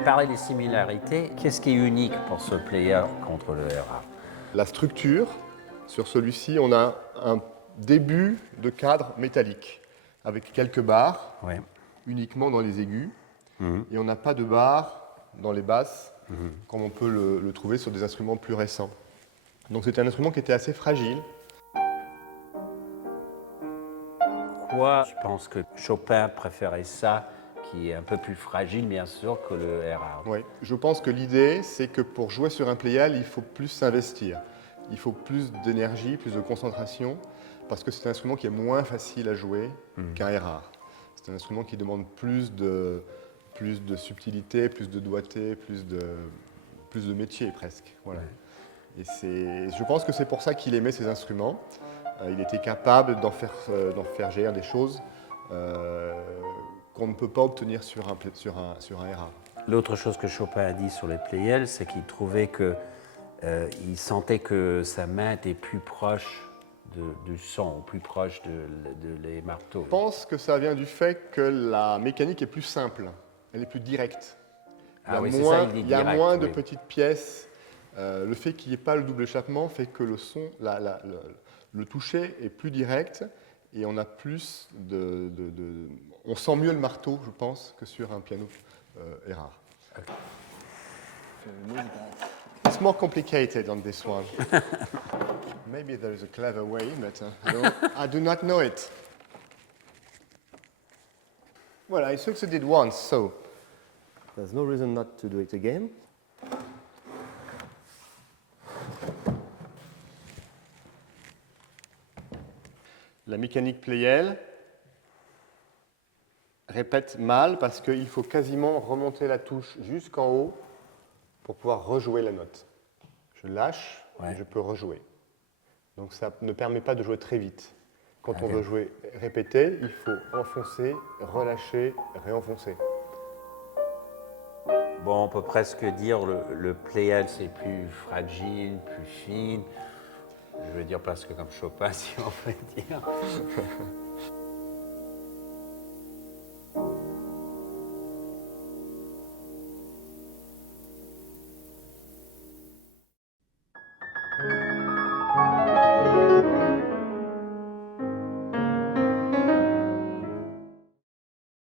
a parlé des similarités. Qu'est-ce qui est unique pour ce player contre le Erard? La structure, sur celui-ci, on a un début de cadre métallique avec quelques barres Oui. uniquement dans les aigus et on n'a pas de barres dans les basses comme on peut le trouver sur des instruments plus récents. Donc c'était un instrument qui était assez fragile. Pourquoi je pense que Chopin préférait ça, qui est un peu plus fragile, bien sûr, que le Erard? Oui. Je pense que l'idée, c'est que pour jouer sur un pléial, il faut plus s'investir. Il faut plus d'énergie, plus de concentration, parce que c'est un instrument qui est moins facile à jouer qu'un Erard. C'est un instrument qui demande plus de subtilité, plus de doigté, plus de métier presque. Voilà. Et je pense que c'est pour ça qu'il aimait ces instruments. Il était capable d'en faire jaillir des choses qu'on ne peut pas obtenir sur un Erard. L'autre chose que Chopin a dit sur les playels, c'est qu'il trouvait que il sentait que sa main était plus proche du son, ou plus proche les marteaux. Je pense que ça vient du fait que la mécanique est plus simple, elle est plus directe. Ah oui, c'est ça, il dit Il y a direct, moins de oui. petites pièces. Le fait qu'il n'y ait pas le double échappement fait que le son, le toucher est plus direct et on a plus on sent mieux le marteau, je pense, que sur un piano Erard. It's more complicated on this one. Maybe there is a clever way, but I do not know it. Well, I succeeded once, so there's no reason not to do it again. La mécanique Pleyel répète mal parce qu'il faut quasiment remonter la touche jusqu'en haut pour pouvoir rejouer la note. Je lâche et je peux rejouer. Donc ça ne permet pas de jouer très vite. Quand on veut jouer répété, il faut enfoncer, relâcher, réenfoncer. Bon, on peut presque dire le playel, c'est plus fragile, plus fine. Je veux dire presque comme Chopin, si on peut dire.